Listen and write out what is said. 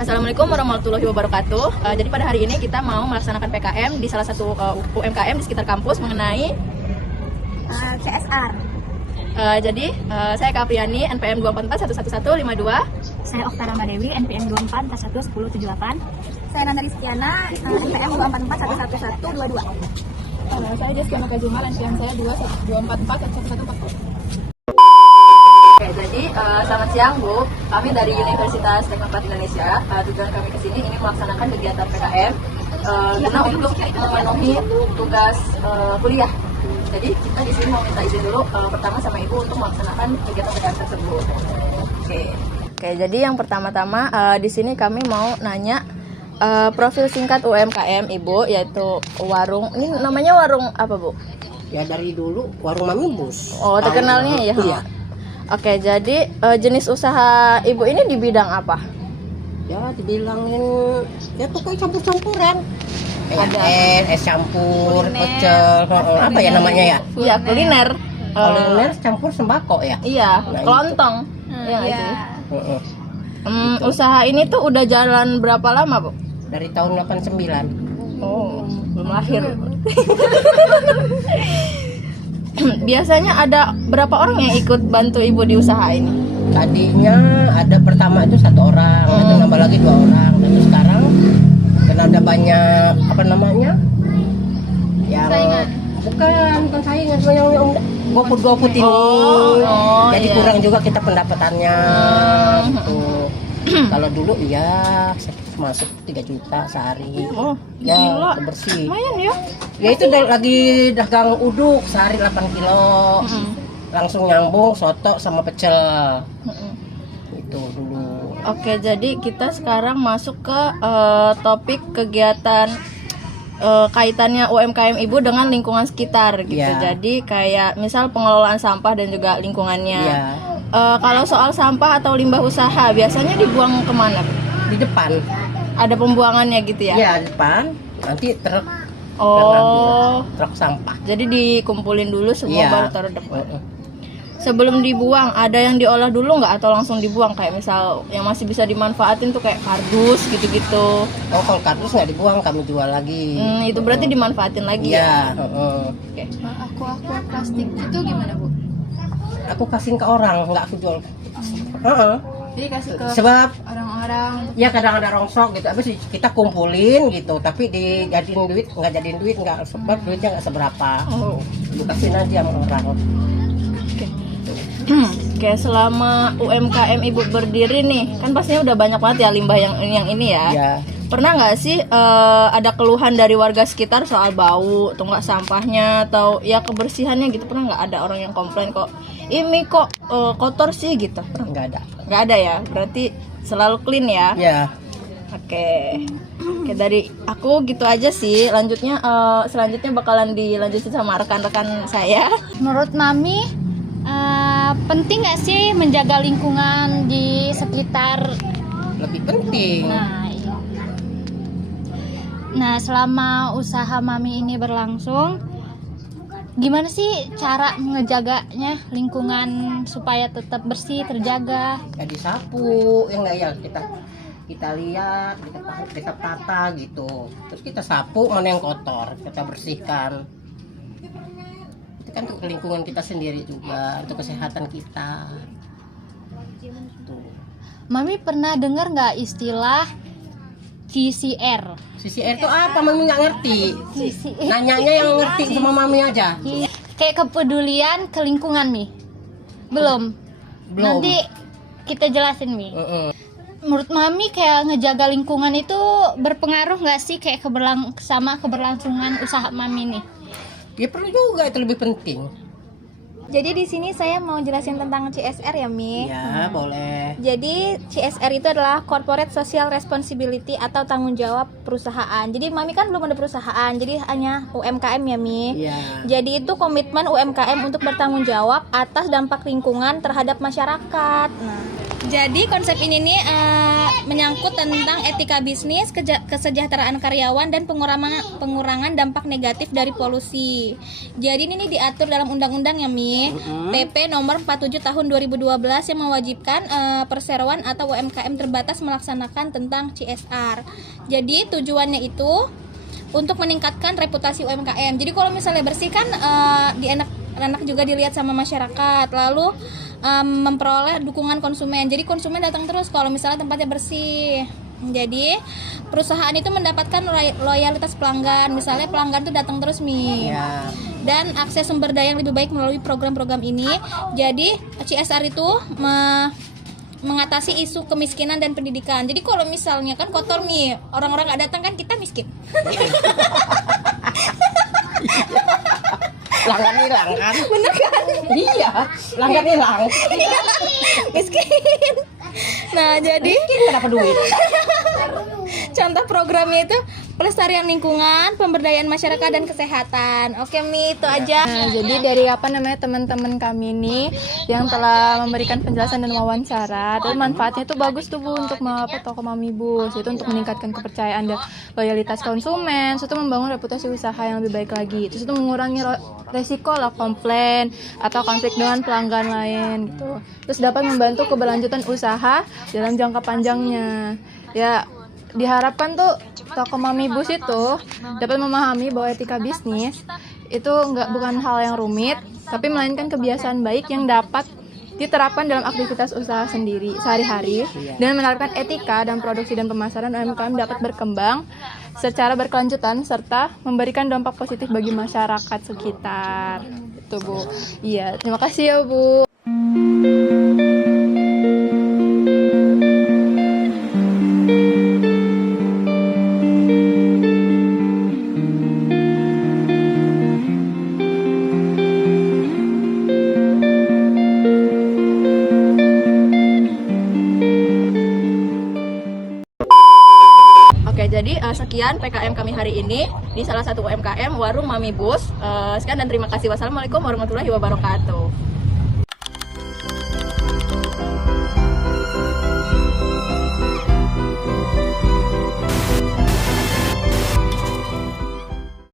Assalamualaikum warahmatullahi wabarakatuh. Jadi pada hari ini kita mau melaksanakan PKM di salah satu UMKM di sekitar kampus mengenai CSR. Saya Kapriani, NPM 244111152. Saya Oktara Madewi, NPM 24411078. Saya Nanda Rizkyana, NPM 244111122. Saya Jessica Makazuma, NPM saya 244411140. Selamat siang Bu, kami dari Universitas Teknopark Indonesia. Tujuan kami ke sini ingin melaksanakan kegiatan PKM guna untuk memenuhi tugas kuliah. Jadi kita di sini mau minta izin dulu pertama sama Ibu untuk melaksanakan kegiatan PKM tersebut. Oke, jadi yang pertama-tama di sini kami mau nanya profil singkat UMKM Ibu, yaitu warung. Ini namanya warung apa Bu? Ya dari dulu warung Mami Bus. Oh, terkenalnya ya? Iya. Oke, jadi jenis usaha Ibu ini di bidang apa? Ya dibilangin ya tuh kayak campur-campuran. Ada es campur, pecel, apa ya namanya ya? Iya, kuliner. Kuliner campur sembako ya. Iya, Nah, kelontong. Iya nggak sih? Heeh. Usaha ini tuh udah jalan berapa lama, Bu? Dari tahun 89. Oh, belum lahir. Biasanya ada berapa orang yang ikut bantu Ibu di usaha ini? Tadinya ada pertama itu 1 orang, ada nambah lagi 2 orang. Tapi sekarang karena ada banyak apa namanya? Yang bukan saingan, yang goput-goput ini. Jadi iya. kurang juga kita pendapatannya. Gitu. Kalau dulu iya masuk 3 juta sehari. Oh, Ya, gila. bersih. Lumayan ya. Ya itu lagi dagang uduk sehari 8 kilo. Langsung nyambung soto sama pecel. Itu dulu. Oke, jadi kita sekarang masuk ke topik kegiatan kaitannya UMKM Ibu dengan lingkungan sekitar gitu. Iya. Jadi kayak misal pengelolaan sampah dan juga lingkungannya. Iya. Kalau soal sampah atau limbah usaha biasanya dibuang kemana, Bu? Di depan. Ada pembuangannya gitu ya? Iya, di depan. Nanti truk Oh, truk sampah. jadi dikumpulin dulu semua Iya. baru taruh depan. Sebelum dibuang, ada yang diolah dulu nggak atau langsung dibuang? Kayak misal yang masih bisa dimanfaatin tuh kayak kardus gitu-gitu. Oh, kalau kardus nggak dibuang, kami jual lagi. Itu berarti dimanfaatin lagi ya? Iya. Oke. Aku plastik itu gimana, Bu? Aku kasih ke orang, nggak aku jual. Jadi kasih ke Sebab orang-orang. ya kadang ada rongsok gitu, habis kita kumpulin gitu, tapi dijadiin duit, nggak sebab duitnya nggak seberapa. Oh. Lu kasih aja sama orang. Kayak selama UMKM Ibu berdiri nih, kan pastinya udah banyak banget ya limbah yang ini ya. Ya. Pernah nggak sih ada keluhan dari warga sekitar soal bau atau nggak sampahnya atau ya kebersihannya gitu? Pernah nggak ada orang yang komplain kok ini kok kotor sih gitu? Pernah? Nggak ada. Nggak ada ya? Berarti selalu clean ya? Ya. Oke, dari aku gitu aja sih. Selanjutnya bakalan dilanjutin sama rekan-rekan saya. Menurut Mami, penting nggak sih menjaga lingkungan di sekitar? Lebih penting. Nah, selama usaha Mami ini berlangsung, gimana sih cara ngejaganya lingkungan supaya tetap bersih, terjaga? Ya disapu, yang nggak ya kita lihat, kita tata gitu. Terus kita sapu mana yang kotor, kita bersihkan. Itu kan untuk lingkungan kita sendiri juga, untuk kesehatan kita. Tuh. Mami pernah dengar nggak istilah CCR? CCR itu apa? Mami nggak ngerti. Nanyanya yang ngerti sama Mami aja. Kayak kepedulian ke lingkungan, Mi. Belum. Nanti kita jelasin, Mi. Menurut Mami kayak ngejaga lingkungan itu berpengaruh nggak sih kayak sama keberlangsungan usaha Mami nih? Ya perlu juga, itu lebih penting. Jadi di sini saya mau jelasin tentang CSR ya, Mi. Ya, boleh. Jadi CSR itu adalah Corporate Social Responsibility atau tanggung jawab perusahaan. Jadi Mami kan belum ada perusahaan, jadi hanya UMKM ya, Mi. Iya. Jadi itu komitmen UMKM untuk bertanggung jawab atas dampak lingkungan terhadap masyarakat. Nah, jadi konsep ini nih menyangkut tentang etika bisnis, kesejahteraan karyawan, dan pengurangan dampak negatif dari polusi. Jadi ini diatur dalam undang-undang ya Mi, PP nomor 47 tahun 2012 yang mewajibkan perseroan atau UMKM terbatas melaksanakan tentang CSR. Jadi tujuannya itu untuk meningkatkan reputasi UMKM. Jadi kalau misalnya bersih kan di anak juga dilihat sama masyarakat, lalu memperoleh dukungan konsumen. Jadi konsumen datang terus kalau misalnya tempatnya bersih. Jadi perusahaan itu mendapatkan loyalitas pelanggan. Misalnya pelanggan tuh datang terus Mi. Ya. Dan akses sumber daya yang lebih baik melalui program-program ini. Jadi CSR itu mengatasi isu kemiskinan dan pendidikan. Jadi kalau misalnya kan kotor Mi, orang-orang nggak datang kan kita miskin. Pelanggan hilang kan? Bener kan? Iya, pelanggan hilang. Miskin. Nah jadi Kenapa duit? contoh programnya itu pelestarian lingkungan, pemberdayaan masyarakat, dan kesehatan. Oke Mi, itu aja. Nah, jadi dari teman-teman kami ini yang telah memberikan penjelasan dan wawancara, dan manfaatnya itu bagus tuh Bu untuk toko Mami Bus, itu untuk meningkatkan kepercayaan dan loyalitas konsumen, itu membangun reputasi usaha yang lebih baik lagi, terus itu mengurangi resiko lah komplain atau konflik dengan pelanggan lain gitu, terus dapat membantu keberlanjutan usaha dalam jangka panjangnya. Ya diharapkan tuh toko Mami Bus itu dapat memahami bahwa etika bisnis itu bukan hal yang rumit, tapi melainkan kebiasaan baik yang dapat diterapkan dalam aktivitas usaha sendiri sehari-hari, dan menerapkan etika dan produksi dan pemasaran UMKM dapat berkembang secara berkelanjutan serta memberikan dampak positif bagi masyarakat sekitar. Itu Bu. Iya, terima kasih ya Bu. Oke, jadi sekian PKM kami hari ini di salah satu UMKM Warung Mami Bus. Sekian dan terima kasih. Wassalamualaikum warahmatullahi wabarakatuh.